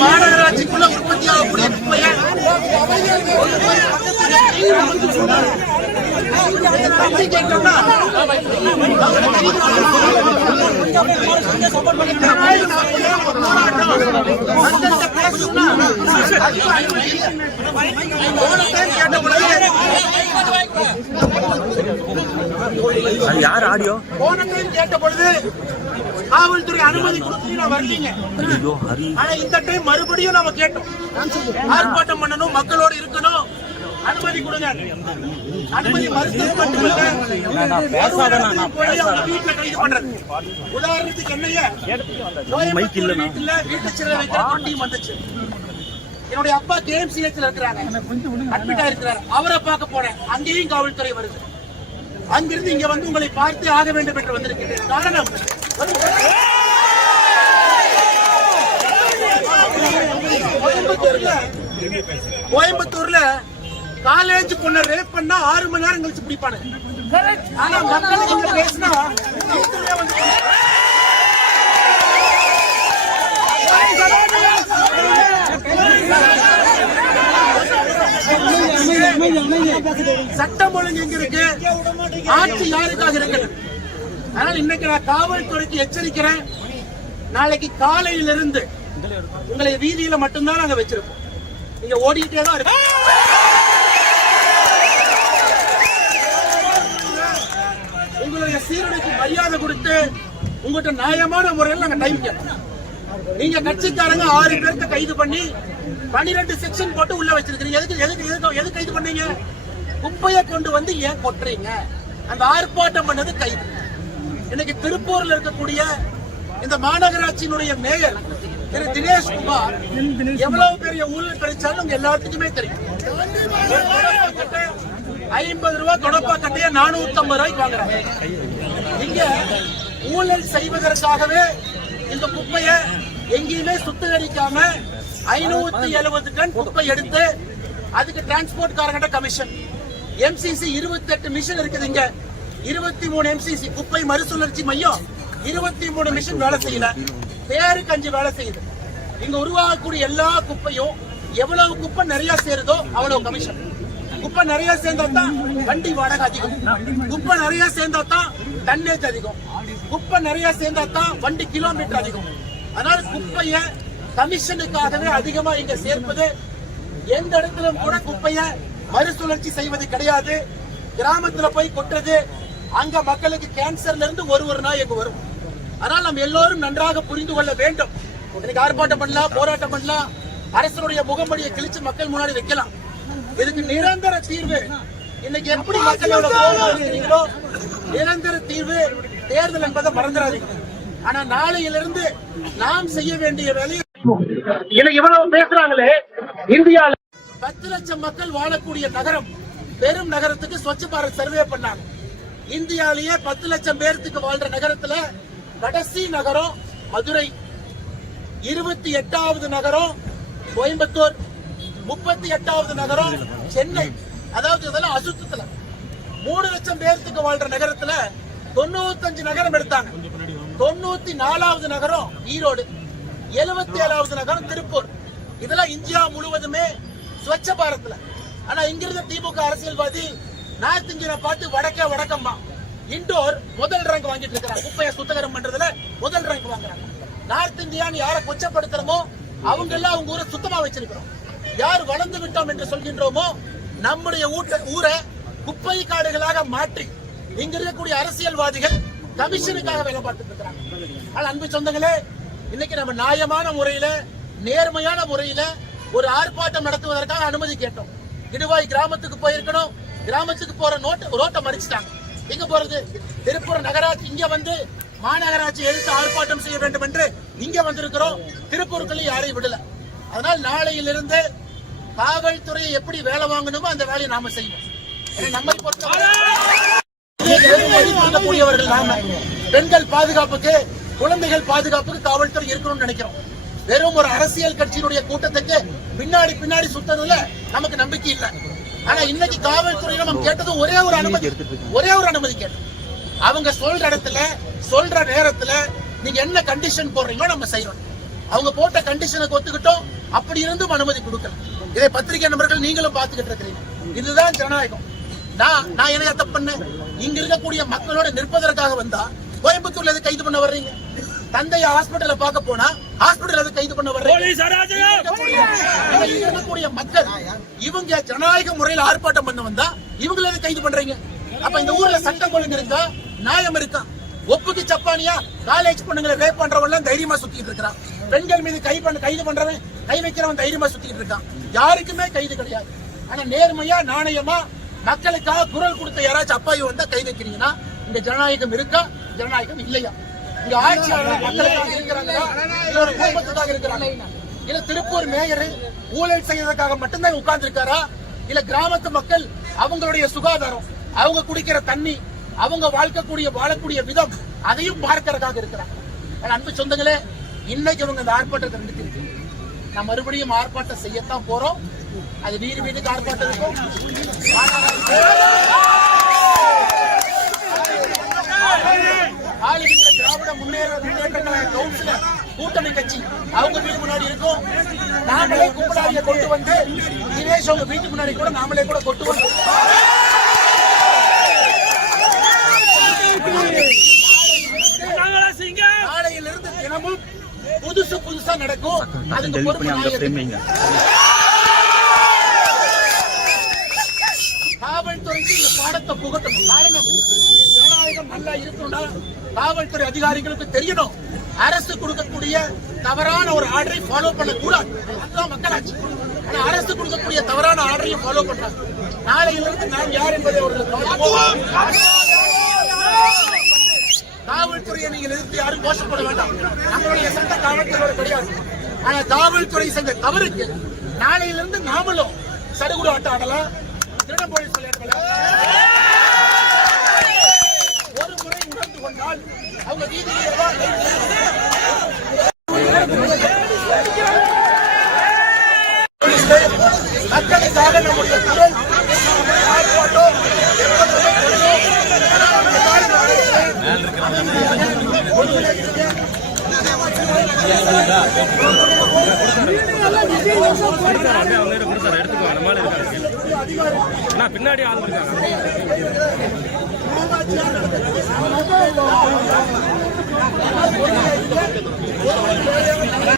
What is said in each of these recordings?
மாநகராட்சிக்குள்ள உற்பத்தி ஆகக்கூடிய குப்பையை கேட்டோம்னா யார் ஆடியோ? போன டைம் கேட்ட பொழுது காவல்துறை அனுமதி கொடுத்து நான் வரலீங்க ஆனா இந்த டைம் மறுபடியும் நாம கேட்டோம். ஆர்ப்பாட்டம் பண்ணணும் மக்களோட இருக்கணும். அனுமதி கொடுங்க. அனுமதி மறுத்தது மட்டுமல்ல வீட்டுல கைது பண்றது. உதாரணத்துக்கு என்னைய? வீட்டுல வீட்டு சிறை வைக்கிற கொண்டியும் வந்துச்சு. என்னுடைய அப்பா கேஎம்சிஹெச்ல இருக்கிறாங்க அட்மிட் ஆயிருக்கிறாரு அவரை பார்க்க போனேன் அங்கேயும் காவல்துறை வருது. அங்கிருந்து இங்க வந்து உங்களை பார்த்து ஆக வேண்டும் என்று வந்திருக்கிறேன். காரணம் கோயம்புத்தூர்ல காலேஜ் பொண்ணை ரேப் பண்ணா ஆறு மணி நேரம் கழிச்சு பிடிப்பானுங்க ஆனா மக்களுக்கு இங்க பேசினா சட்டம் ஒழுங்கு எங்க இருக்கு. ஆட்சி யாருக்காக இருக்கு ஆனால் இன்னைக்கு நான் காவல்துறைக்கு எச்சரிக்கிறேன். நாளைக்கு காலையிலிருந்து உங்களை வீதியில மட்டும்தான் நாங்க வச்சிருப்போம். நீங்க ஓடிக்கிட்டே தான் இருக்கும் உங்களுடைய சீரடைக்கு மரியாதை கொடுத்து உங்கள்கிட்ட நியாயமான முறையில் நாங்க டைம் கேட்கணும் நீங்க கட்சிக்காரங்க ஆறு பேர்த்த கைது பண்ணி பன்னிரெண்டு செக்ஷன் போட்டு உள்ள வச்சிருக்கீங்க எதுக்கு எதுக்கு எதுக்கு எது கைது பண்ணீங்க? குப்பையை கொண்டு வந்து ஏன் கொட்டுறீங்க? அந்த ஆர்ப்பாட்டம் பண்ணது கைது. இன்னைக்கு திருப்பூர்ல இருக்கக்கூடிய இந்த மாநகராட்சியினுடைய மேயர் திரு தினேஷ் குமார் எவ்வளவு பெரிய ஊழல் கிடைச்சாலும் உங்க எல்லாத்துக்குமே தெரியும். ஐம்பது ரூபாய் தொடப்பா கட்டைய நானூத்தி ஐம்பது ரூபாய்க்கு வாங்குறாங்க. இங்க ஊழல் செய்வதற்காகவே இந்த குப்பையை எங்கேயுமே சுத்திகரிக்காம ஐநூத்தி எழுபது டன் குப்பை எடுத்து அதுக்கு டிரான்ஸ்போர்ட் காரங்கிட்ட கமிஷன் எம்சிசி இருபத்தி எட்டு மிஷின் இருக்குது இங்க. இருபத்தி மூணு எம்சிசி குப்பை மறுசுழற்சி மையம். இருபத்தி மூணு மிஷின் வேலை செய்யல. பேருக்கு அஞ்சு வேலை செய்யுது. இங்க உருவாகக்கூடிய எல்லா குப்பையும் எவ்வளவு குப்பை நிறைய சேருதோ அவ்வளவு கமிஷன் குப்பை நிறைய சேர்ந்தா தான் வண்டி வாடகை அதிகம். குப்பை நிறைய சேர்ந்தா தான் டன்னேஜ் அதிகம். குப்பை நிறைய சேர்ந்தா தான் வண்டி கிலோமீட்டர் அதிகம். அதனால குப்பைய கமிஷனுக்காகவே அதிகமா இங்க சேர்ப்பது எந்த இடத்திலும் கூட குப்பைய மறுசுழற்சி செய்வது கிடையாது. கிராமத்துல போய் கொட்டுறது அங்க மக்களுக்கு கேன்சர்ல இருந்து ஒரு ஒரு நாய் எங்க வரும். அதனால் நம்ம எல்லோரும் நன்றாக புரிந்து கொள்ள வேண்டும். இன்னைக்கு ஆர்ப்பாட்டம் பண்ணலாம் போராட்டம் பண்ணலாம். அரசனுடைய முகமடியை கிழிச்சு மக்கள் முன்னாடி வைக்கலாம். இதுக்கு நிரந்தர தீர்வு இன்னைக்கு எப்படி மக்களோட இருக்கிறீங்களோ நிரந்தர தீர்வு தேர்தல் என்பதை மறந்துடாதீங்க. ஆனா நாளையிலிருந்து நாம் செய்ய வேண்டிய வேலையை இன்னைக்கு இவ்வளவு பேசுறாங்களே இந்தியால பத்து லட்சம் மக்கள் வாழக்கூடிய நகரம் பெரும் நகரத்துக்கு ஸ்வச்ச பாரத் சர்வே பண்ணாங்க. இந்தியாலேயே பத்து லட்சம் பேர்த்துக்கு வாழ்ற நகரத்துல கடைசி நகரம் மதுரை. இருபத்தி எட்டாவது நகரம் கோயம்புத்தூர். முப்பத்தி எட்டாவது நகரம் சென்னை. அதாவது இதெல்லாம் அசுத்தத்துல. மூணு லட்சம் பேர்த்துக்கு வாழ்ற நகரத்துல தொண்ணூத்தஞ்சு நகரம் எடுத்தாங்க. தொண்ணூத்தி நாலாவது நகரம் ஈரோடு. எழுபத்தி ஏழாவது நகரம் திருப்பூர். இதெல்லாம் இந்தியா முழுவதுமே ஸ்வச்ச பாரத்ல ஆனா இங்கிருந்த திமுக அரசியல்வாதி நார்த் இந்தியனை பார்த்து வடக்கே வடக்கம்மா. இண்டோர் முதல் ரேங்க் வாங்கிட்டு இருக்கிறாங்க. குப்பையை சுத்தகரம் பண்றதுல முதல் ரேங்க் வாங்குறாங்க. நார்த் இந்தியான்னு யாரை கொச்சப்படுத்துறோமோ அவங்க எல்லாம் அவங்க ஊரை சுத்தமா வச்சிருக்கிறோம். யார் வளர்ந்து விட்டோம் என்று சொல்கின்றோமோ நம்முடைய ஊட்ட ஊரை குப்பை காடுகளாக மாற்றி இங்க இருக்கக்கூடிய அரசியல்வாதிகள் கமிஷனுக்காக வேலை பார்த்துட்டு இருக்கிறாங்க. ஆனால் அன்பு சொந்தங்களே இன்னைக்கு நம்ம நியாயமான முறையில நேர்மையான முறையில ஒரு ஆர்ப்பாட்டம் நடத்துவதற்காக அனுமதி கேட்டோம். இடுவாய் கிராமத்துக்கு போயிருக்கணும் கிராமத்துக்கு போற நோட்டு ரோட்டை மறிச்சிட்டாங்க. எங்க போறது? திருப்பூர் நகராட்சி இங்க வந்து மாநகராட்சி எழுத்து ஆர்ப்பாட்டம் செய்ய வேண்டும் என்று இங்க வந்திருக்கிறோம். திருப்பூருக்குள்ள யாரையும் விடல. அதனால் நாளையிலிருந்து காவல்துறையை எப்படி வேலை வாங்கணுமோ அந்த வேலையை நாம செய்வோம். நம்மை பொறுத்தவரை நாம. பெண்கள் பாதுகாப்புக்கு குழந்தைகள் பாதுகாப்புக்கு காவல்துறை இருக்கணும்னு நினைக்கிறோம். வெறும் ஒரு அரசியல் கட்சியினுடைய கூட்டத்துக்கு பின்னாடி பின்னாடி சுத்ததுல நமக்கு நம்பிக்கை இல்லை. ஆனா இன்னைக்கு காவல்துறையில நம்ம கேட்டது ஒரே ஒரு அனுமதி. ஒரே ஒரு அனுமதி கேட்டோம் அவங்க சொல்ற இடத்துல சொல்ற நேரத்துல நீங்க என்ன கண்டிஷன் போடுறீங்களோ நம்ம செய்யறோம். அவங்க போட்ட கண்டிஷனுக்கு ஒத்துக்கிட்டோம் அப்படி இருந்தும் அனுமதி கொடுக்கல. இதை பத்திரிகை நண்பர்கள் நீங்களும் பார்த்துக்கிட்டு இருக்கிறீங்க. இதுதான் ஜனநாயகம். நான் நான் என்ன தப்பு பண்ணேன்? இங்க இருக்கக்கூடிய மக்களோட நிற்பதற்காக வந்தா கோயம்புத்தூர்ல எது கைது பண்ண வர்றீங்க? தந்தைய ஹாஸ்பிட்டல்ல பார்க்க போனா ஹாஸ்பிட்டல் கைது பண்ண வர்றீங்க மக்கள் இவங்க ஜனநாயக முறையில் ஆர்ப்பாட்டம் பண்ண வந்தா இவங்கள கைது பண்றீங்க? அப்ப இந்த ஊர்ல சட்டம் ஒழுங்கு இருக்கா நியாயம் இருக்கா? ஒப்புக்கு சப்பானியா காலேஜ் பொண்ணுங்களை ரேப் பண்றவன் தைரியமா சுத்திட்டு இருக்கிறான். பெண்கள் மீது கை பண்ண கைது பண்றவன் கை வைக்கிறவன் தைரியமா சுத்திட்டு இருக்கான். யாருக்குமே கைது கிடையாது. ஆனா நேர்மையா நாணயமா மக்களுக்காக குரல் கொடுத்த யாராச்சும் அப்பாவி வந்தா கை வைக்கிறீங்கன்னா இங்க ஜனநாயகம் இருக்கா? ஜனநாயகம் இல்லையா? இங்க ஆட்சியாளர் மக்களுக்காக இருக்கிறாங்களா இல்ல ஒரு குடும்பத்துக்காக இருக்கிறாங்க. இல்ல திருப்பூர் மேயர் ஊழல் செய்யறதுக்காக மட்டும்தான் உட்கார்ந்து இருக்காரா இல்ல கிராமத்து மக்கள் அவங்களுடைய சுகாதாரம் அவங்க குடிக்கிற தண்ணி அவங்க வாழ்க்கக்கூடிய வாழக்கூடிய விதம் அதையும் பார்க்கறதுக்காக இருக்கிறாங்க. அன்பு சொந்தங்களே இன்னைக்கு இவங்க இந்த ஆர்ப்பாட்டத்தை நடத்திருக்கு நான் மறுபடியும் ஆர்ப்பாட்டம் செய்யத்தான் போறோம். அது வீடு வீட்டுக்கு ஆர்ப்பாட்டம் இருக்கும். ஆளுகின்ற திராவிட முன்னேற முன்னேற்ற கழக கவுன்சிலர் கூட்டணி கட்சி. அவங்க வீடு முன்னாடி இருக்கும். நாமளே கும்பலாரியை கொண்டு வந்து தினேஷ் அவங்க வீட்டு முன்னாடி கூட நாமளே கூட கொண்டு வந்து நாளையிலிருந்து தினமும் புதுசு புதுசா நடக்கும். அதுக்கு பொறுப்பு பண்ணி அந்த நான் ஃப்ரேம் ஏத்துக்கிறேன். வைங்க காவல்துறைக்கு இந்த பாடத்தை காரணம். ஜனநாயகம் நல்லா இருக்கணும்னா காவல்துறை அதிகாரிகளுக்கு தெரியணும். அரசு கொடுக்கக்கூடிய தவறான ஒரு ஆர்டரை ஃபாலோ பண்ணக்கூடாது. அதுதான் மக்களாட்சி. ஆனா அரசு கொடுக்கக்கூடிய தவறான ஆர்டரையும் ஃபாலோ பண்றாங்க. நாளையிலிருந்து நாம் யார் என்பதை அவர்கள் காவல்துறையை நீங்கள் எதிர்த்து யாரும் கோஷப்பட வேண்டாம். நம்மளுடைய சட்ட காவல்துறையோட கிடையாது. ஆனா காவல்துறை செஞ்ச தவறுக்கு நாளையிலிருந்து நாமளும் சடுகுடு ஆட்டம் ஆடலாம். திருட போலீஸ் விளையாடலாம் ஒரு முறை உணர்ந்து கொண்டால் அவங்க வீதியில் வா, மக்களுக்காக நம்முடைய குரல் ஆர்ப்பாட்டம் நான் பின்னாடி ஆள் இருக்காங்க. どうも。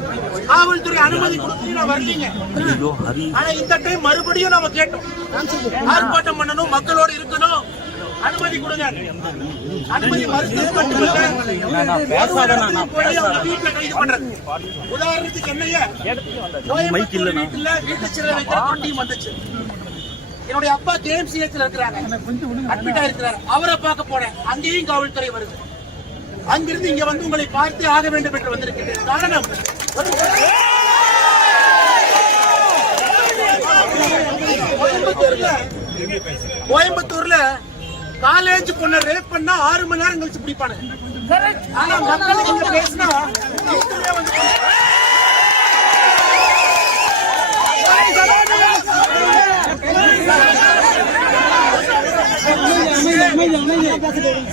காவல்துறை அனுமதி கொடுத்து நான் வரலீங்க ஆனா இந்த டைம் மறுபடியும் நாம கேட்டோம். ஆர்ப்பாட்டம் பண்ணணும் மக்களோட இருக்கணும். அனுமதி கொடுங்க. அனுமதி மறுத்தது மட்டுமல்ல வீட்டுல கைது பண்றது. உதாரணத்துக்கு என்னைய. வீட்டுல வீட்டு சிறை வைக்கிற வந்துச்சு. என்னுடைய அப்பா கேஎம்சிஹெச்ல இருக்கிறாங்க. அட்மிட் ஆயிருக்கிறாரு. அவரை பார்க்க போனேன் அங்கேயும் காவல்துறை வருது. அங்கிருந்து இங்க வந்து உங்களை பார்த்து ஆக வேண்டும் என்று வந்திருக்கிறேன் காரணம்? கோயம்புத்தூர்ல கோயம்புத்தூர்ல காலேஜ் பொண்ணை ரேப் பண்ணா ஆறு மணி நேரம் கழிச்சு பிடிப்பானுங்க ஆனா மக்களுக்கு இங்க பேசினா வந்து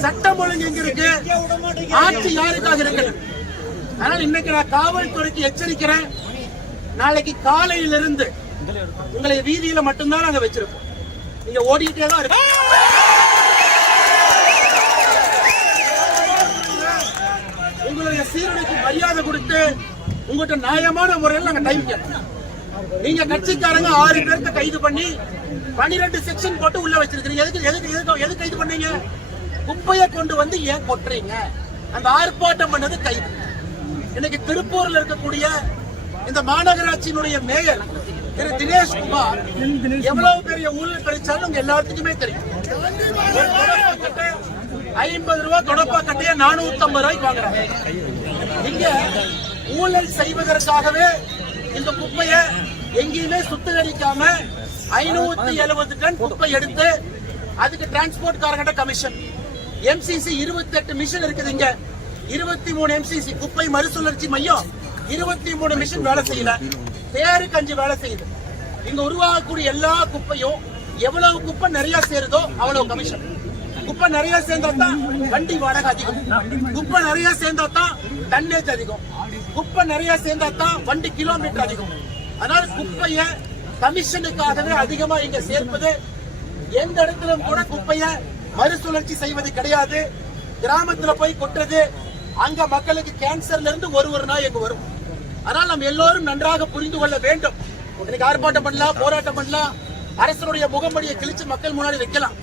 சட்டம் ஒழுங்கு இருக்கு? ஆட்சி யாருக்காக இருக்கு ஆனால் இன்னைக்கு நான் காவல்துறைக்கு எச்சரிக்கிறேன். நாளைக்கு காலையிலிருந்து உங்களை வீதியில மட்டும்தான் நாங்க வச்சிருப்போம் நீங்க ஓடிக்கிட்டே தான் இருக்கு உங்களுடைய சீருடைக்கு மரியாதை கொடுத்து உங்கள்கிட்ட நியாயமான முறையில் நாங்க டைம் கேட்போம். நீங்க கட்சிக்காரங்க ஆறு பேருக்கு கைது பண்ணி பனிரெண்டு செக்ஷன் போட்டு உள்ள வச்சிருக்கீங்க எதுக்கு எதுக்கு எதுக்கு எது கைது பண்ணீங்க? குப்பையை கொண்டு வந்து ஏன் கொட்டுறீங்க? அந்த ஆர்ப்பாட்டம் பண்ணது கைது. இன்னைக்கு திருப்பூர்ல இருக்கக்கூடிய இந்த மாநகராட்சியினுடைய மேயர் திரு தினேஷ் குமார் எவ்வளவு பெரிய ஊழல் கழிச்சாலும் உங்க எல்லாத்துக்குமே தெரியும். ஐம்பது ரூபாய் தொடப்பாக்கட்டையை நானூத்தி ஐம்பது ரூபாய்க்கு வாங்குறாங்க. இங்க ஊழல் செய்வதற்காகவே இந்த குப்பையை எங்கேயுமே சுத்திகரிக்காம ஐநூத்தி எழுபது டன் குப்பை எடுத்து அதுக்கு டிரான்ஸ்போர்ட் காரங்கிட்ட கமிஷன் எம்சிசி இருபத்தி எட்டு மிஷின் இருக்குது இங்க. இருபத்தி மூணு எம்சிசி குப்பை மறுசுழற்சி மையம். இருபத்தி மூணு மிஷின் வேலை செய்யல. பேருக்கு அஞ்சு வேலை செய்யுது. இங்க உருவாகக்கூடிய எல்லா குப்பையும் எவ்வளவு குப்பை நிறைய சேருதோ அவ்வளவு கமிஷன் குப்பை நிறைய சேர்ந்தா தான் வண்டி வாடகை அதிகம். குப்பை நிறைய சேர்ந்தா தான் டன்னேஜ் அதிகம். குப்பை நிறைய சேர்ந்தா தான் வண்டி கிலோமீட்டர் அதிகம். அதனால குப்பைய கமிஷனுக்காகவே அதிகமா இங்க சேர்ப்பது எந்த இடத்திலும் கூட குப்பைய மறுசுழற்சி செய்வது கிடையாது. கிராமத்துல போய் கொட்டுறது அங்க மக்களுக்கு கேன்சர்ல இருந்து ஒரு ஒரு நாய் எங்க வரும். அதனால் நம்ம எல்லோரும் நன்றாக புரிந்து கொள்ள வேண்டும். இன்னைக்கு ஆர்ப்பாட்டம் பண்ணலாம் போராட்டம் பண்ணலாம். அரசனுடைய முகமடியை கிழிச்சு மக்கள் முன்னாடி வைக்கலாம்.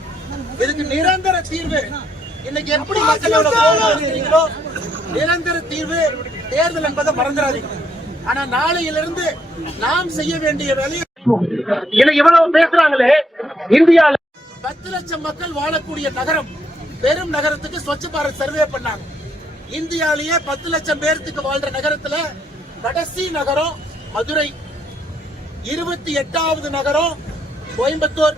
இதுக்கு நிரந்தர தீர்வு. இன்னைக்கு எப்படி இருக்கிறீங்களோ நிரந்தர தீர்வு. தேர்தல் என்பதை மறந்துடாதீங்க. ஆனா நாளையிலிருந்து நாம் செய்ய வேண்டிய வேலையை இவ்வளவு பேசுறாங்களே? இந்தியால பத்து லட்சம் மக்கள் வாழக்கூடிய நகரம் பெரும் நகரத்துக்கு ஸ்வச்ச பாரத் சர்வே பண்ணாங்க. இந்தியாலேயே பத்து லட்சம் பேர்த்துக்கு வாழ்ற நகரத்துல கடைசி நகரம் மதுரை. இருபத்தி எட்டாவது நகரம் கோயம்புத்தூர்.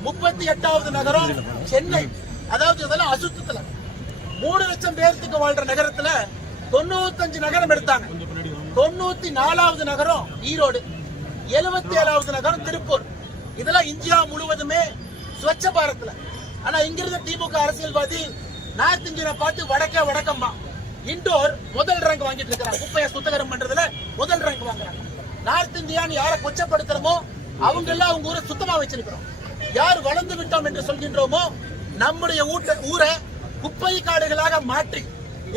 முப்பத்தி எட்டாவது நகரம் சென்னை. அதாவது இதெல்லாம் அசுத்தத்துல. மூணு லட்சம் பேர்த்துக்கு வாழ்ற நகரத்துல தொண்ணூத்தஞ்சு நகரம் எடுத்தாங்க. தொண்ணூத்தி நாலாவது நகரம் ஈரோடு. எழுபத்தி ஏழாவது நகரம் திருப்பூர். இதெல்லாம் இந்தியா முழுவதுமே ஸ்வச்ச பாரத்ல ஆனா இங்கிருந்த திமுக அரசியல்வாதி நார்த் இந்தியனை பார்த்து வடக்க வடக்கம்மா. இண்டோர் முதல் ரேங்க் வாங்கிட்டு இருக்கிறாங்க. குப்பையை சுத்தகரம் பண்றதுல முதல் ரேங்க் வாங்குறாங்க. நார்த் இந்தியான்னு யாரை கொச்சப்படுத்துறோமோ அவங்க எல்லாம் அவங்க ஊரை சுத்தமா வச்சிருக்கிறோம். யார் வளர்ந்து விட்டோம் என்று சொல்கின்றோமோ நம்முடைய ஊட்ட ஊரை குப்பை காடுகளாக மாற்றி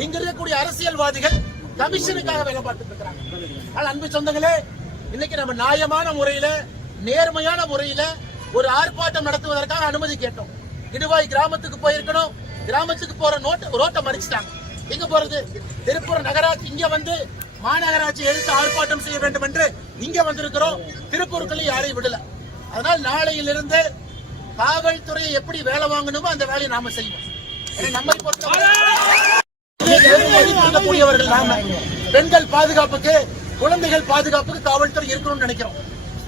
இங்க இருக்கக்கூடிய அரசியல்வாதிகள் கமிஷனுக்காக வேலை பார்த்துட்டு இருக்கிறாங்க. ஆனால் அன்பு சொந்தங்களே இன்னைக்கு நம்ம நியாயமான முறையில நேர்மையான முறையில ஒரு ஆர்ப்பாட்டம் நடத்துவதற்காக அனுமதி கேட்டோம். இடுவாய் கிராமத்துக்கு போயிருக்கணும் கிராமத்துக்கு போற நோட்டு ரோட்டை மறிச்சிட்டாங்க. எங்க போறது? திருப்பூர் நகராட்சி இங்க வந்து மாநகராட்சி எடுத்து ஆர்ப்பாட்டம் செய்ய வேண்டும் என்று இங்க வந்திருக்கிறோம். திருப்பூருக்குள்ள யாரையும் விடல. அதனால் நாளையிலிருந்து காவல்துறையை எப்படி வேலை வாங்கணுமோ அந்த வேலையை நாம செய்வோம். நம்மை பொறுத்தவரை நாம. பெண்கள் பாதுகாப்புக்கு குழந்தைகள் பாதுகாப்புக்கு காவல்துறை இருக்கணும்னு நினைக்கிறோம்.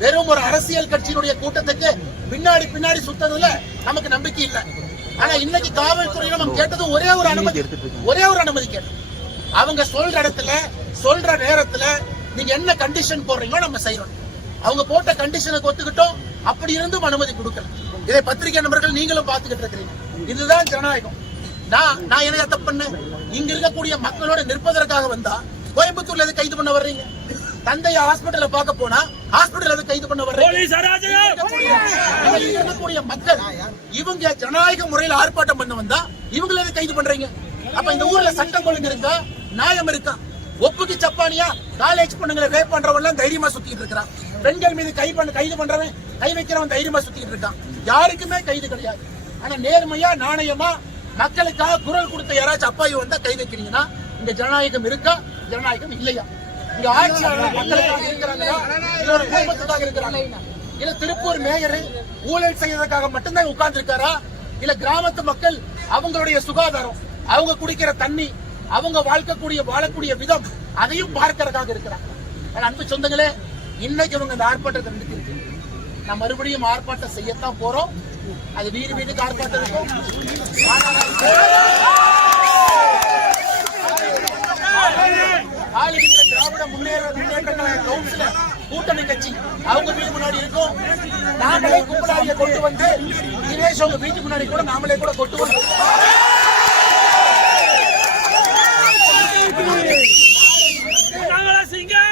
வெறும் ஒரு அரசியல் கட்சியினுடைய கூட்டத்துக்கு பின்னாடி பின்னாடி சுத்ததுல நமக்கு நம்பிக்கை இல்லை. ஆனா இன்னைக்கு காவல்துறையில நம்ம கேட்டது ஒரே ஒரு அனுமதி. ஒரே ஒரு அனுமதி கேட்டோம் அவங்க சொல்ற இடத்துல சொல்ற நேரத்துல நீங்க என்ன கண்டிஷன் போடுறீங்களோ நம்ம செய்யறோம். அவங்க போட்ட கண்டிஷனுக்கு ஒத்துக்கிட்டோம். அப்படி இருந்தும் அனுமதி கொடுக்கல. இதை பத்திரிகை நண்பர்கள் நீங்களும் பார்த்துக்கிட்டு இருக்கிறீங்க. இதுதான் ஜனநாயகம். நான் நான் என்ன தப்பு பண்ணேன்? இங்க இருக்கக்கூடிய மக்களோட நிற்பதற்காக வந்தா கோயம்புத்தூர்ல எது கைது பண்ண வர்றீங்க? தந்தைய ஹாஸ்பிடல்ல பார்க்க போனா ஹாஸ்பிடல் எது கைது பண்ண வர்றீங்க மக்கள் இவங்க ஜனநாயக முறையில் ஆர்ப்பாட்டம் பண்ண வந்தா இவங்கள கைது பண்றீங்க? அப்ப இந்த ஊர்ல சட்டம் ஒழுங்கு இருக்கா? நியாயம் இருக்கா? ஒப்புக்கு சப்பானியா? காலேஜ் பொண்ணுங்களை ரேப் பண்றவன் தைரியமா சுத்திட்டு இருக்கான் பெண்கள் மீது கை பண்ண கைது பண்றவன் கை வைக்கிறவன் தைரியமா சுத்திட்டு இருக்கான். யாருக்குமே கைது கிடையாது. ஆனா நேர்மையா நாணயமா மக்களுக்காக குரல் கொடுத்த யாராச்சும் அப்பாவி வந்தா கை வைக்கிறீங்கன்னா இங்க ஜனநாயகம் இருக்கா? ஜனநாயகம் இல்லையா? இங்க ஆட்சியாளர் மக்களுக்காக இருக்கிறாங்களா இல்ல ஒரு குடும்பத்துக்காக இருக்கிறாங்க. இல்ல திருப்பூர் மேயர் ஊழல் செய்யறதுக்காக மட்டும்தான் உட்கார்ந்து இருக்காரா இல்ல கிராமத்து மக்கள் அவங்களுடைய சுகாதாரம் அவங்க குடிக்கிற தண்ணி அவங்க வாழ்க்கக்கூடிய வாழக்கூடிய விதம் அதையும் பார்க்கறதுக்காக இருக்கிறாங்க. அன்பு சொந்தங்களே இன்னைக்கு இவங்க இந்த ஆர்ப்பாட்டத்தை நடத்திருக்கு நான் மறுபடியும் ஆர்ப்பாட்டம் செய்யத்தான் போறோம். அது வீடு வீட்டுக்கு ஆர்ப்பாட்டம் இருக்கும். ஆளுகின்ற திராவிட முன்னேற முன்னேற்ற கழக கவுன்சிலர் கூட்டணி கட்சி அவங்க வீடு முன்னாடி இருக்கும். நாமளே கும்பலாரியை கொண்டு வந்து தினேஷ் அவங்க வீட்டு முன்னாடி கூட நாமளே கூட கொண்டு வந்து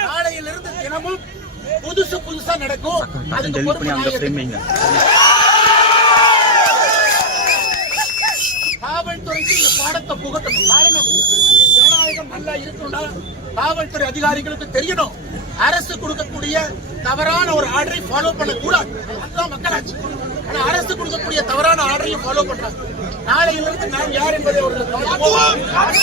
நாளையிலிருந்து தினமும் புதுசு புதுசா நடக்கும். அதுக்கு பொறுப்பு காவல்துறைக்கு இந்த பாடத்தை புகட்டணும். காரணம் ஜனநாயகம் இருக்கணும்னா காவல்துறை அதிகாரிகளுக்கு தெரியணும். அரசு கொடுக்கக்கூடிய தவறான ஒரு ஆர்டரை ஃபாலோ பண்ணக்கூடாது. அதுதான் மக்களாட்சி. ஆனா அரசு கொடுக்கக்கூடிய தவறான ஆர்டரையும் ஃபாலோ பண்றாங்க. நாளையிலிருந்து நாம் யார் என்பதை அவர்களுக்கு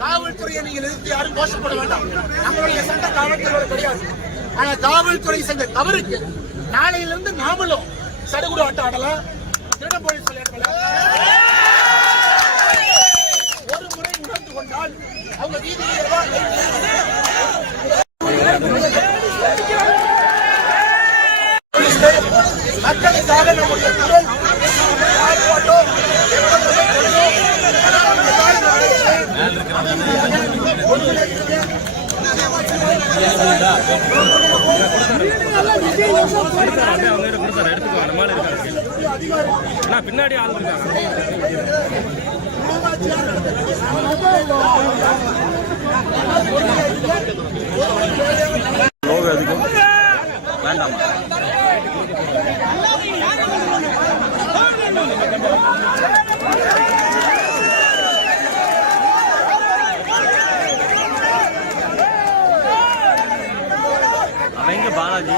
காவல்துறையை நீங்க நிறுத்தி யாரும் மோசப்பட வேண்டாம். நம்மளுடைய சங்க காவல்துறையோட கிடையாது. ஆனா காவல்துறை செஞ்ச தவறுக்கு நாளையிலிருந்து நாமளும் சடுகுடு ஆட்டம் ஆடலாம். திருட போலீஸ் விளையாடலாம் ஒரு முறை உணர்ந்து கொண்டால் அவங்க வீதியிலே மக்களுக்காக நம்முடைய குரல் ஆர்ப்பாட்டம் பின்னாடி ஆள் இருக்காங்க. லோகோ அதிகம் வேண்டாமா அவன் எங்க Balaji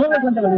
No me cuenta la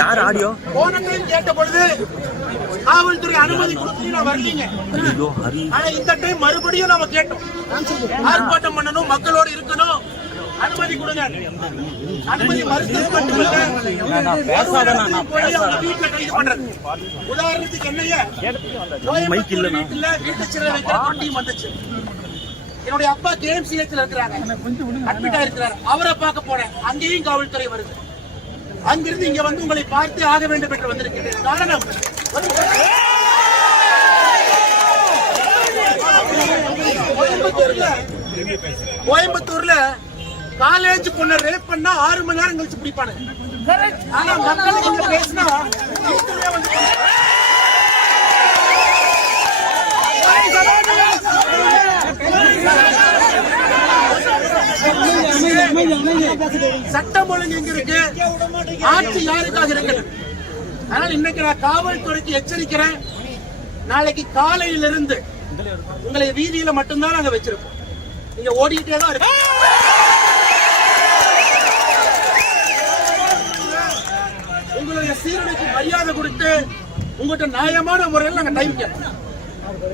யார் ஆடியோ? போன டைம் கேட்ட பொழுது காவல்துறை அனுமதி கொடுத்து வரலீங்க. ஆனா இந்த டைம் மறுபடியும் நாம கேட்டோம். ஆர்ப்பாட்டம் பண்ணணும் மக்களோட இருக்கணும். அனுமதி கொடுங்க. அனுமதி மறுத்தது மட்டுமல்ல வீட்டுல கைது பண்றது. உதாரணத்துக்கு என்னைய கோயம்புத்தூர் வீட்டுல வீட்டு சிறை வைக்கிற வந்துச்சு. என்னுடைய அப்பா கேஎம்சிஹெச்ல இருக்கிறாங்க. அட்மிட் ஆயிருக்கிறாரு அவரை பார்க்க போனேன் அங்கேயும் காவல்துறை வருது. அங்கிருந்து இங்க வந்து உங்களை பார்த்து ஆக வேண்டும் என்று வந்திருக்கிறேன் காரணம் கோயம்புத்தூர்ல கோயம்புத்தூர்ல காலேஜ் பொண்ணை ரேப் பண்ணா ஆறு மணி நேரம் கழிச்சு பிடிப்பானுங்க ஆனா மக்களுக்கு இங்க பேசினா சட்டம் ஒழுங்கு எங்க இருக்கு. ஆட்சி யாருக்காக இருக்கு அதனால இன்னைக்கு நான் காவல்துறைக்கு எச்சரிக்கிறேன். நாளைக்கு காலையிலிருந்து உங்களை வீதியில மட்டும்தான் நாங்க வச்சிருக்கோம் நீங்க ஓடிக்கிட்டே தான் இருக்கு சீரடிக்கு மரியாதை கொடுத்து உங்கள்கிட்ட நியாயமான முறையில் நாங்க டைம் கேட்போம்.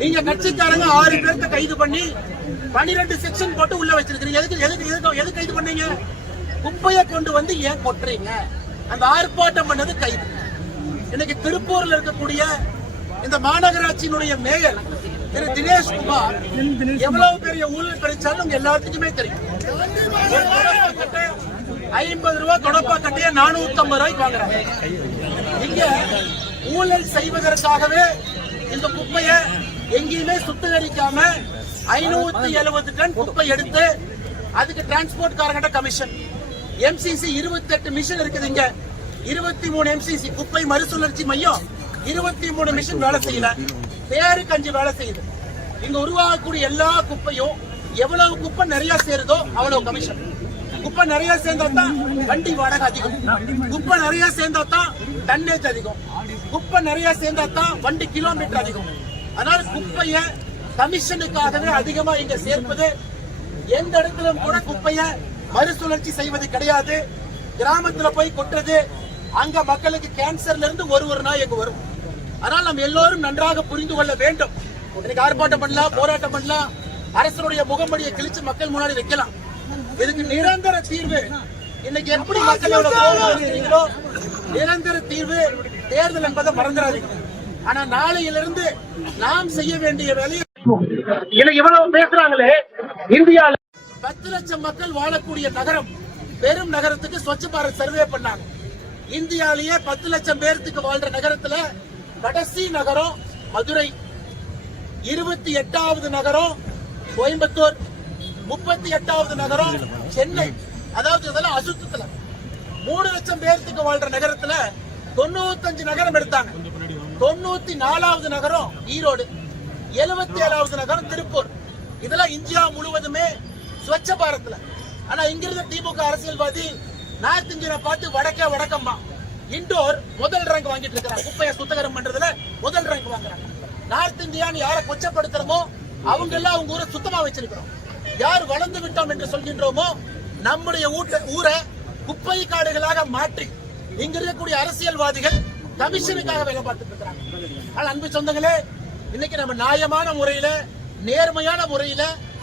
நீங்க கட்சிக்காரங்க ஆறு பேர்த்த கைது பண்ணி பனிரெண்டு செக்ஷன் போட்டு உள்ள வச்சிருக்கீங்க எதுக்கு எதுக்கு எதுக்கு எது கைது பண்ணீங்க? குப்பையை கொண்டு வந்து ஏன் கொட்டுறீங்க? அந்த ஆர்ப்பாட்டம் பண்ணது கைது. இன்னைக்கு திருப்பூர்ல இருக்கக்கூடிய இந்த மாநகராட்சியினுடைய மேயர் திரு தினேஷ் குமார் எவ்வளவு பெரிய ஊழல் கிடைச்சாலும் உங்க எல்லாத்துக்குமே தெரியும். ஐம்பது ரூபாய் தொடப்பா கட்டைய நானூத்தி ஐம்பது ரூபாய்க்கு வாங்குறாங்க. இங்க ஊழல் செய்வதற்காகவே இந்த குப்பையை எங்கேயுமே சுத்திகரிக்காம ஐநூத்தி எழுபது டன் குப்பை எடுத்து அதுக்கு டிரான்ஸ்போர்ட் காரங்கிட்ட கமிஷன் எம்சிசி இருபத்தி எட்டு மிஷின் இருக்குது இங்க. இருபத்தி மூணு எம்சிசி குப்பை மறுசுழற்சி மையம். இருபத்தி மூணு மிஷின் வேலை செய்யல. பேரு கஞ்சி வேலை செய்யுது. இங்க உருவாகக்கூடிய எல்லா குப்பையும் எவ்வளவு குப்பை நிறைய சேருதோ அவ்வளவு கமிஷன் குப்பை நிறைய சேர்ந்தா தான் வண்டி வாடகை அதிகம். குப்பை நிறைய சேர்ந்தா தான் டன்னேஜ் அதிகம். குப்பை நிறைய சேர்ந்தா தான் வண்டி கிலோமீட்டர் அதிகம். அதனால குப்பைய கமிஷனுக்காகவே அதிகமா இங்க சேர்ப்பது எந்த இடத்திலும் கூட குப்பைய மறுசுழற்சி செய்வது கிடையாது. கிராமத்துல போய் கொட்டுறது அங்க மக்களுக்கு கேன்சர்ல இருந்து ஒரு ஒரு நாய் எங்க வரும். அதனால் நம்ம எல்லோரும் நன்றாக புரிந்து கொள்ள வேண்டும். இன்னைக்கு ஆர்ப்பாட்டம் பண்ணலாம் போராட்டம் பண்ணலாம். அரசனுடைய முகமடியை கிழிச்சு மக்கள் முன்னாடி வைக்கலாம். இதுக்கு நிரந்தர தீர்வு இன்னைக்கு எப்படி மக்களோட கோபம் இருக்கிறீங்களோ நிரந்தர தீர்வு தேர்தல் என்பதை மறந்துடாதீங்க. ஆனா நாளையிலிருந்து நாம் செய்ய வேண்டிய வேலையை இன்னைக்கு இவ்வளவு பேசுறாங்களே இந்தியால. பத்து லட்சம் மக்கள் வாழக்கூடிய நகரம் பெரும் நகரத்துக்கு ஸ்வச்ச பாரத் சர்வே பண்ணாங்க. இந்தியாலேயே பத்து லட்சம் பேர்த்துக்கு வாழ்ற நகரத்துல கடைசி நகரம் மதுரை. இருபத்தி எட்டாவது நகரம் கோயம்புத்தூர். முப்பத்தி எட்டாவது நகரம் சென்னை. அதாவது இதெல்லாம் அசுத்தத்துல. மூணு லட்சம் பேர்த்துக்கு வாழ்ற நகரத்துல தொண்ணூத்தஞ்சு நகரம் எடுத்தாங்க. தொண்ணூத்தி நாலாவது நகரம் ஈரோடு. எழுபத்தி ஏழாவது நகரம் திருப்பூர். இதெல்லாம் இந்தியா முழுவதுமே ஸ்வச்ச பாரத்ல ஆனா இங்கிருந்த திமுக அரசியல்வாதி நார்த் இந்தியனை பார்த்து வடக்கே வடக்கம்மா. இண்டோர் முதல் ரேங்க் வாங்கிட்டு இருக்கிறாங்க. குப்பையை சுத்தகரம் பண்றதுல முதல் ரேங்க் வாங்குறாங்க. நார்த் இந்தியான்னு யாரை கொச்சப்படுத்துறமோ அவங்க எல்லாம் அவங்க ஊரை சுத்தமா வச்சிருக்கிறோம். யார் வளர்ந்து விட்டோம் என்று சொல்கின்றோமோ நம்முடைய ஊட்ட- ஊரை குப்பை காடுகளாக மாற்றி இங்க இருக்கக்கூடிய அரசியல்வாதிகள் கமிஷனுக்காக வேலை பார்த்துட்டு இருக்கிறாங்க. ஆனால் அன்பு சொந்தங்களே இன்னைக்கு நம்ம நியாயமான முறையில நேர்மையான முறையில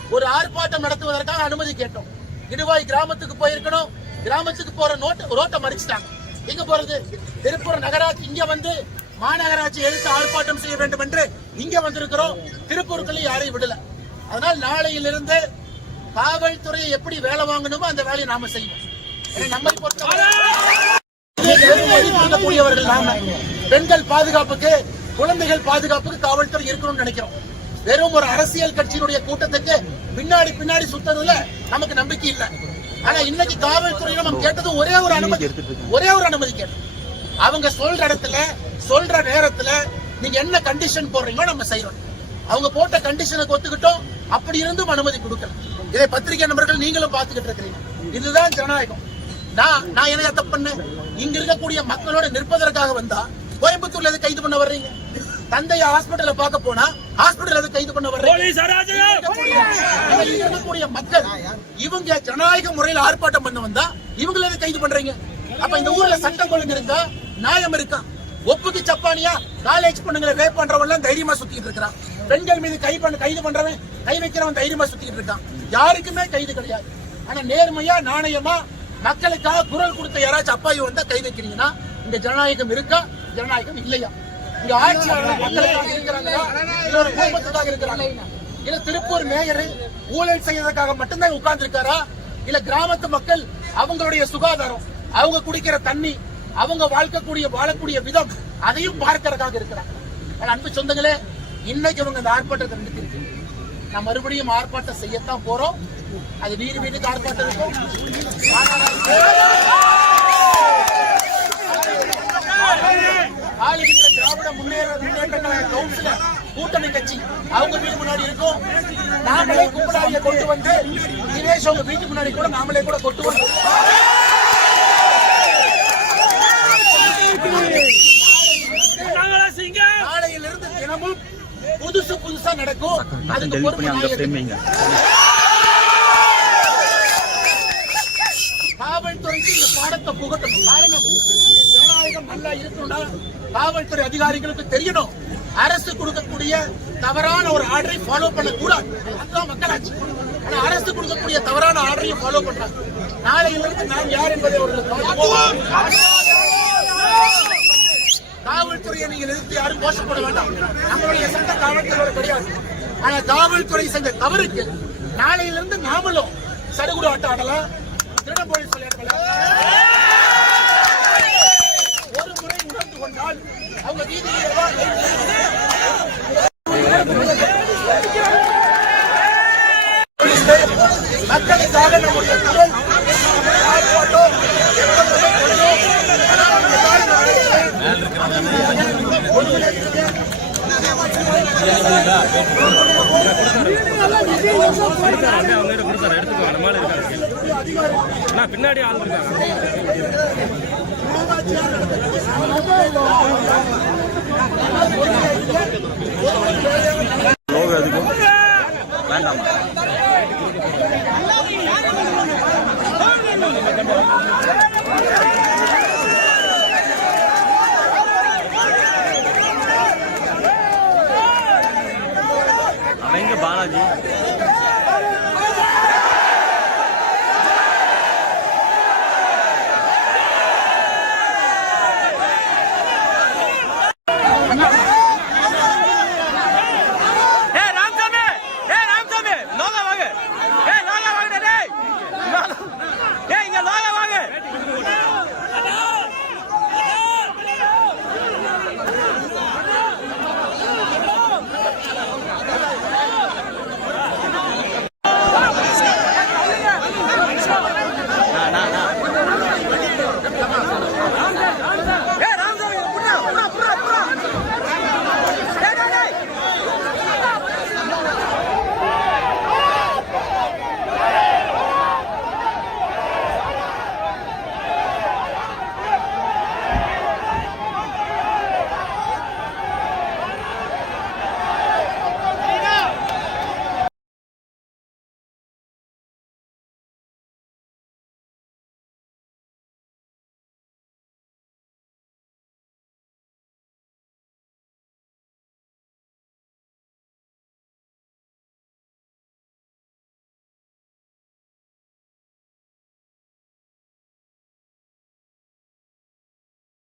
ஒரு ஆர்ப்பாட்டம் நடத்துவதற்காக அனுமதி கேட்டோம். இடுவாய் கிராமத்துக்கு போயிருக்கணும். கிராமத்துக்கு போற நோட்டை ரோட்டை மறிச்சிட்டாங்க. எங்க போறது? திருப்பூர் நகராட்சி இங்க வந்து மாநகராட்சி எதிர்த்து ஆர்ப்பாட்டம் செய்ய வேண்டும் என்று இங்க வந்திருக்கிறோம். திருப்பூருக்குள்ள யாரையும் விடல. அதனால் நாளையிலிருந்து காவல்துறையை எப்படி வேலை வாங்கணுமோ அந்த வேலையை நாம செய்வோம். நம்மை பொறுத்தவரை இருக்கக்கூடியவர்கள் நாம. பெண்கள் பாதுகாப்புக்கு குழந்தைகள் பாதுகாப்புக்கு காவல்துறை இருக்கணும்னு நினைக்கிறோம். வெறும் ஒரு அரசியல் கட்சியினுடைய கூட்டத்துக்கு பின்னாடி பின்னாடி சுத்தறதுல நமக்கு நம்பிக்கை இல்ல. ஆனா இன்னைக்கு காவல்துறையில நம்ம கேட்டது ஒரே ஒரு அனுமதி ஒரே ஒரு அனுமதி கேட்டோம். அவங்க சொல்ற இடத்துல சொல்ற நேரத்துல நீங்க என்ன கண்டிஷன் போடுறீங்களோ நம்ம செய்யறோம் அவங்க போட்ட கண்டிஷனுக்கு ஒத்துக்கிட்டோம் அப்படி இருந்தும் அனுமதி கொடுக்கல. இதை பத்திரிகை நபர்கள் நீங்களும் பார்த்துக்கிட்டு இருக்கிறீங்க. இதுதான் ஜனநாயகம். நான் நான் என்ன தப்பு பண்ணேன்? இங்க இருக்கக்கூடிய மக்களோட நிற்பதற்காக வந்தா கோயம்புத்தூர்ல எது கைது பண்ண வர்றீங்க? தந்தைய ஹாஸ்பிடல்ல பார்க்க போனா ஹாஸ்பிடல் எது கைது பண்ண வர்றீங்க? இருக்கக்கூடிய மக்கள் இவங்க ஜனநாயக முறையில் ஆர்ப்பாட்டம் பண்ண வந்தா இவங்கள எது கைது பண்றீங்க? அப்ப இந்த ஊர்ல சட்டம் ஒழுங்கு இருக்கா நியாயம் இருக்கா? ஒப்புக்கு சப்பானியா காலேஜ் பொண்ணுங்களை ரேப் எல்லாம் தைரியமா சுத்திட்டு இருக்கான் பெண்கள் மீது கை பண்ண கைது பண்றவன் கை வைக்கிறவன் தைரியமா சுத்திட்டு இருக்கான். யாருக்குமே கைது கிடையாது. ஆனா நேர்மையா நாணயமா மக்களுக்காக குரல் கொடுத்த யாராச்சும் அப்பாயி வந்தா கை வைக்கிறீங்கன்னா இங்க ஜனநாயகம் இருக்கா? ஜனநாயகம் இல்லையா? இங்க ஆட்சியாளர் மக்களுக்காக இருக்கிறாங்களா? இல்ல ஒரு குடும்பத்துக்காக இருக்கிறாங்க இல்ல திருப்பூர் மேயர் ஊழல் செய்யறதுக்காக மட்டும்தான் உட்கார்ந்து இருக்காரா இல்ல கிராமத்து மக்கள் அவங்களுடைய சுகாதாரம் அவங்க குடிக்கிற தண்ணி அவங்க வாழ்க்கக்கூடிய வாழக்கூடிய விதம் அதையும் பார்க்கறதுக்காக இருக்கிறாங்க. அன்பு சொந்தங்களே இன்னைக்கு அவங்க இந்த ஆர்ப்பாட்டத்தை நடத்திருக்கு நான் மறுபடியும் ஆர்ப்பாட்டம் செய்யத்தான் போறோம். அது வீடு வீட்டுக்கு ஆர்ப்பாட்டம் இருக்கும். ஆளுகின்ற திராவிட முன்னேற முன்னேற்ற கழக கவுன்சிலர் கூட்டணி கட்சி அவங்க வீடு முன்னாடி இருக்கும். நாமளே கும்பலாவிய கொண்டு வந்து தினேஷ் அவங்க வீட்டு முன்னாடி கூட நாமளே கூட கொண்டு வந்து நாங்களா சிங்கம் நாளையிலிருந்து தினமும் புதுசு புதுசா நடக்கும். அதுக்கு பொறுப்பு நான் காவல்துறைக்கு இந்த பாடத்தை புகட்டணும் காரணம் ஜனநாயகம் நல்லா இருக்கணும்னா காவல்துறை அதிகாரிகளுக்கு தெரியணும். அரசு கொடுக்கக்கூடிய தவறான ஒரு ஆர்டரை ஃபாலோ பண்ணக்கூடாது. அதுதான் மக்களாட்சி. ஆனா அரசு கொடுக்கக்கூடிய தவறான ஆர்டரையும் ஃபாலோ பண்றாங்க. நாளையிலிருந்து நாம் யார் என்பதை ஒரு காவல்துறையை நீங்கள் எதிர்த்து யாரும் கோஷப்பட வேண்டாம். நம்மளுடைய சட்ட காவல்துறை கிடையாது. ஆனா காவல்துறை செஞ்ச தவறுக்கு நாளையிலிருந்து நாமளும் சடுகுடு ஆட்டம் ஆடலாம். திருட போலீஸ் ஒரு முறை உணர்ந்து கொண்டால் அவங்க வீதியில் மக்களுக்காக நம்முடைய குரல் ஆர்ப்பாட்டம் எப்பொழுதுமே தொடரும். இந்த காலகட்டத்தில் கொடுத்தாரு அவங்க கொடுத்தாரு எடுத்துக்கோ நம்ம இருக்காங்க அண்ணா பின்னாடி ஆள் இருக்காங்க வேண்டாம் bala ali.